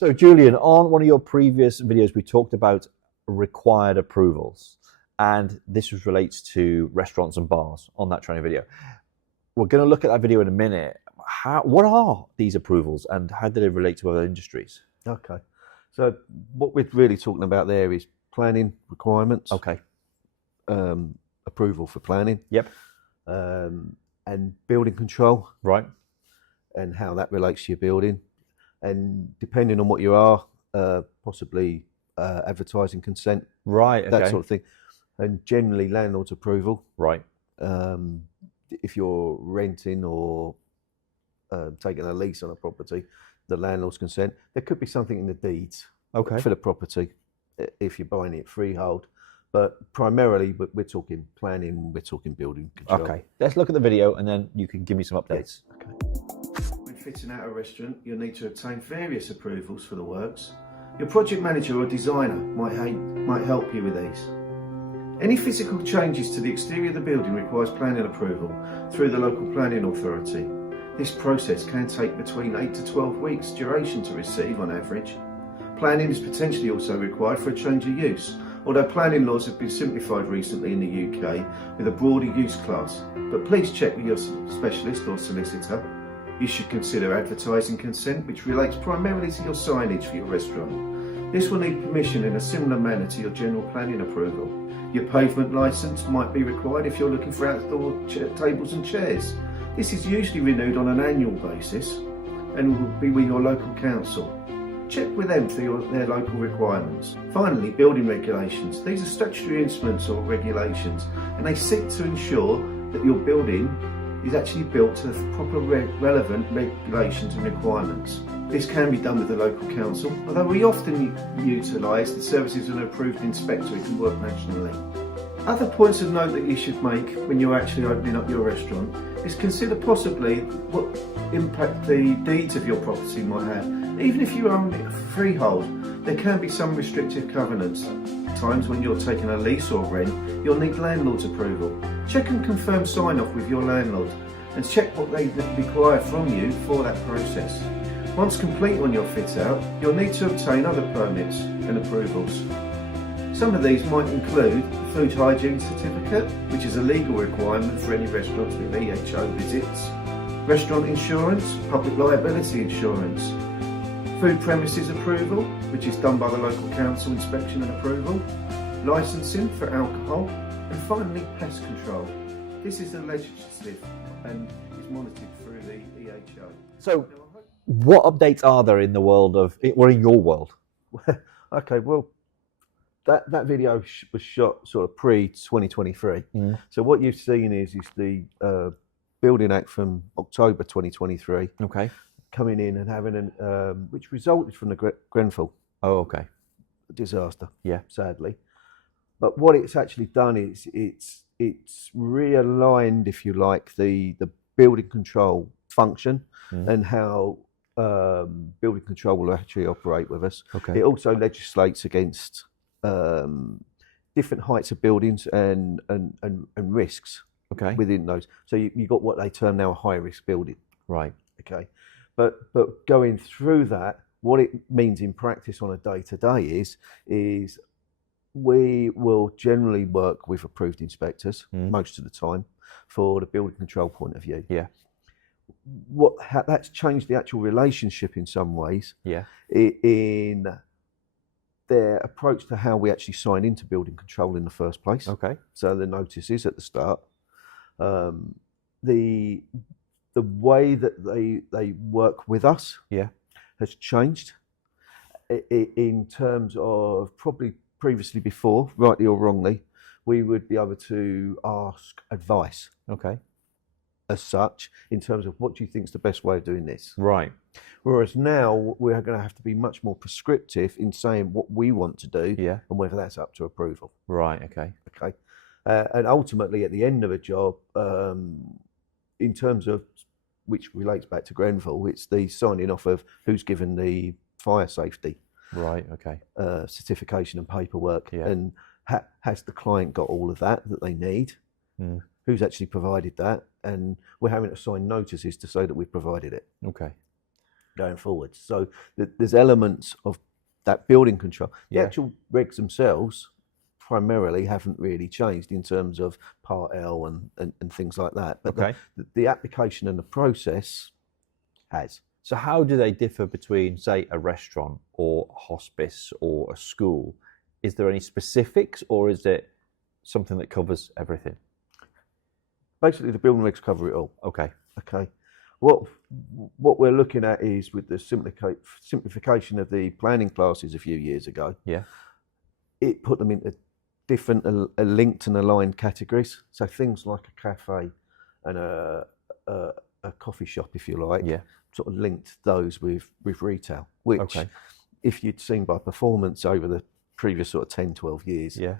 So Julian, on one of your previous videos, we talked about required approvals, and this relates to restaurants and bars on that training video. We're going to look at that video in a minute. What are these approvals and how do they relate to other industries? Okay, so what we're really talking about there is planning requirements. Okay. Approval for planning. Yep. And building control. Right. And how that relates to your building. And depending on what you are, possibly advertising consent. Right, okay. That sort of thing. And generally landlord's approval. Right. If you're renting or taking a lease on a property, the landlord's consent. There could be something in the deeds for the property if you're buying it freehold. But primarily, we're talking planning, we're talking building control. Okay, let's look at the video and then you can give me some updates. Yes. Okay. When fitting out a restaurant, you'll need to obtain various approvals for the works. Your project manager or designer might help you with these. Any physical changes to the exterior of the building requires planning approval through the local planning authority. This process can take between 8 to 12 weeks duration to receive on average. Planning is potentially also required for a change of use, although planning laws have been simplified recently in the UK with a broader use class. But please check with your specialist or solicitor. You should consider advertising consent, which relates primarily to your signage for your restaurant. This will need permission in a similar manner to your general planning approval. Your pavement licence might be required if you're looking for outdoor tables and chairs. This is usually renewed on an annual basis and will be with your local council. Check with them for their local requirements. Finally, building regulations. These are statutory instruments or regulations, and they seek to ensure that your building is actually built to the proper relevant regulations and requirements. This can be done with the local council, although we often utilise the services of an approved inspector who can work nationally. Other points of note that you should make when you're actually opening up your restaurant is consider possibly what impact the deeds of your property might have. Even if you own it freehold, there can be some restrictive covenants. At times when you're taking a lease or rent, you'll need landlord's approval. Check and confirm sign-off with your landlord and check what they require from you for that process. Once complete on your fit-out, you'll need to obtain other permits and approvals. Some of these might include the Food Hygiene Certificate, which is a legal requirement for any restaurants with EHO visits, restaurant insurance, public liability insurance, food premises approval, which is done by the local council inspection and approval, licensing for alcohol, and finally pest control. This is a legislative and is monitored through the EHO. So, what updates are there in the world of, or in your world? Okay, well, that video was shot sort of pre-2023. So what you've seen is the Building Act from October 2023. Okay. Coming in and having which resulted from the Grenfell. Oh, okay. Disaster. Yeah. Sadly. But what it's actually done is it's realigned, if you like, the building control function and how building control will actually operate with us. Okay. It also legislates against different heights of buildings and risks. Okay. Within those. So you got what they term now a high risk building. Right. Okay. But going through that, what it means in practice on a day-to-day is we will generally work with approved inspectors most of the time for the building control point of view. Yeah. That's changed the actual relationship in some ways. Yeah. In their approach to how we actually sign into building control in the first place. Okay. So the notices at the start. The way that they work with us has changed in terms of probably previously before, rightly or wrongly, we would be able to ask advice. Okay. As such, in terms of what do you think is the best way of doing this? Right. Whereas now we're going to have to be much more prescriptive in saying what we want to do and whether that's up to approval. Right, okay. Okay. And ultimately at the end of a job, in terms of, which relates back to Grenfell, it's the signing off of who's given the fire safety right, okay, certification and paperwork, and has the client got all of that they need? Who's actually provided that? And we're having to sign notices to say that we've provided it. Okay. going forward. So there's elements of that building control. The Yeah. actual regs themselves primarily haven't really changed in terms of Part L and things like that. But Okay. the application and the process has. So how do they differ between, say, a restaurant or a hospice or a school? Is there any specifics, or is it something that covers everything? Basically, the building regs cover it all. Okay. Okay. What we're looking at is with the simplification of the planning classes a few years ago. Yeah. It put them into different linked and aligned categories. So things like a cafe and a coffee shop, if you like, Yeah. sort of linked those with retail, which Okay. if you'd seen by performance over the previous sort of 10, 12 years, Yeah.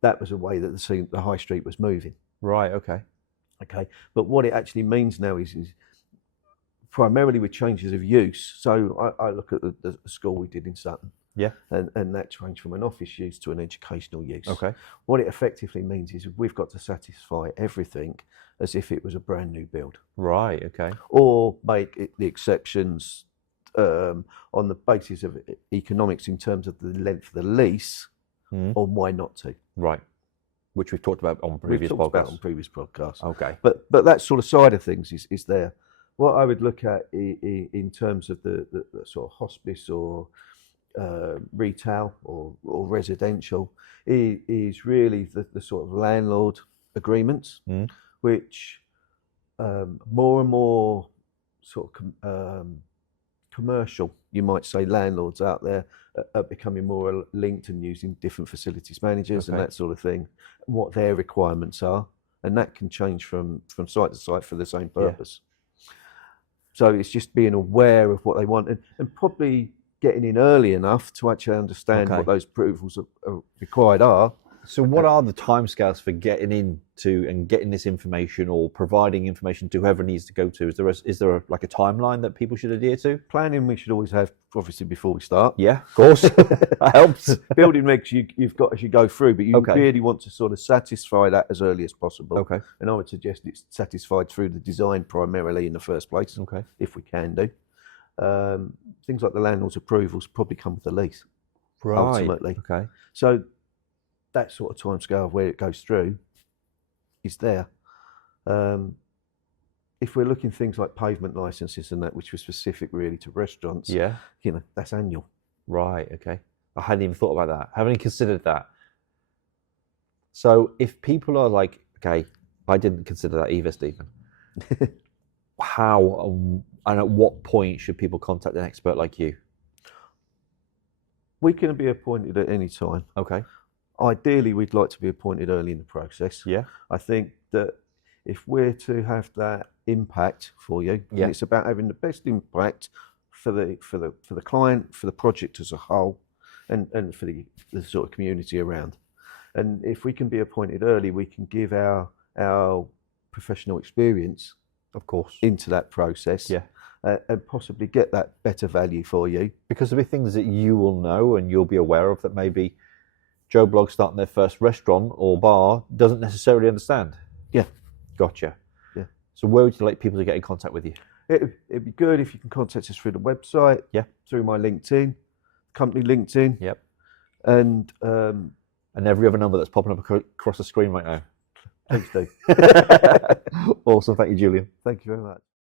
that was a way that the high street was moving. Right. Okay. Okay, but what it actually means now is primarily with changes of use. So I look at the school we did in Sutton. Yeah. And that changed from an office use to an educational use. Okay. What it effectively means is we've got to satisfy everything as if it was a brand new build, Right. Okay. or make the exceptions on the basis of economics in terms of the length of the lease, or why not to. Right. Which we've talked about on previous We've talked podcasts. about on previous podcasts. Okay. But that sort of side of things is there. What I would look at in terms of the sort of hospice or retail or residential is really the sort of landlord agreements, which more and more sort of commercial, you might say, landlords out there are becoming more linked and using different facilities managers and that sort of thing, what their requirements are, and that can change from site to site for the same purpose. So it's just being aware of what they want and probably getting in early enough to actually understand what those approvals are required are. So what are the timescales for getting into and getting this information or providing information to whoever needs to go to? Is there like a timeline that people should adhere to? Planning we should always have, obviously, before we start. Yeah, of course. That helps. Building regs you've got as you go through, but you really want to sort of satisfy that as early as possible. Okay. And I would suggest it's satisfied through the design primarily in the first place. Okay. If we can do. Things like the landlord's approvals probably come with the lease. Right. Ultimately. Okay. So that sort of timescale of where it goes through is there. If we're looking things like pavement licenses and that, which were specific really to restaurants, that's annual. Right. Okay. I hadn't even thought about that. Haven't even considered that. So if people are like, okay, I didn't consider that either, Stephen. How and at what point should people contact an expert like you? We can be appointed at any time. Okay. Ideally, we'd like to be appointed early in the process. Yeah. I think that if we're to have that impact for you, and it's about having the best impact for the client, for the project as a whole, and for the sort of community around. And if we can be appointed early, we can give our professional experience, of course, into that process. Yeah. And possibly get that better value for you. Because there'll be things that you will know and you'll be aware of that maybe Joe Blogg starting their first restaurant or bar doesn't necessarily understand. Yeah. Gotcha. Yeah. So where would you like people to get in contact with you? It'd be good if you can contact us through the website. Yeah. Through my LinkedIn, company LinkedIn. Yep. And every other number that's popping up across the screen right now. Please do. Awesome. Thank you, Julian. Thank you very much.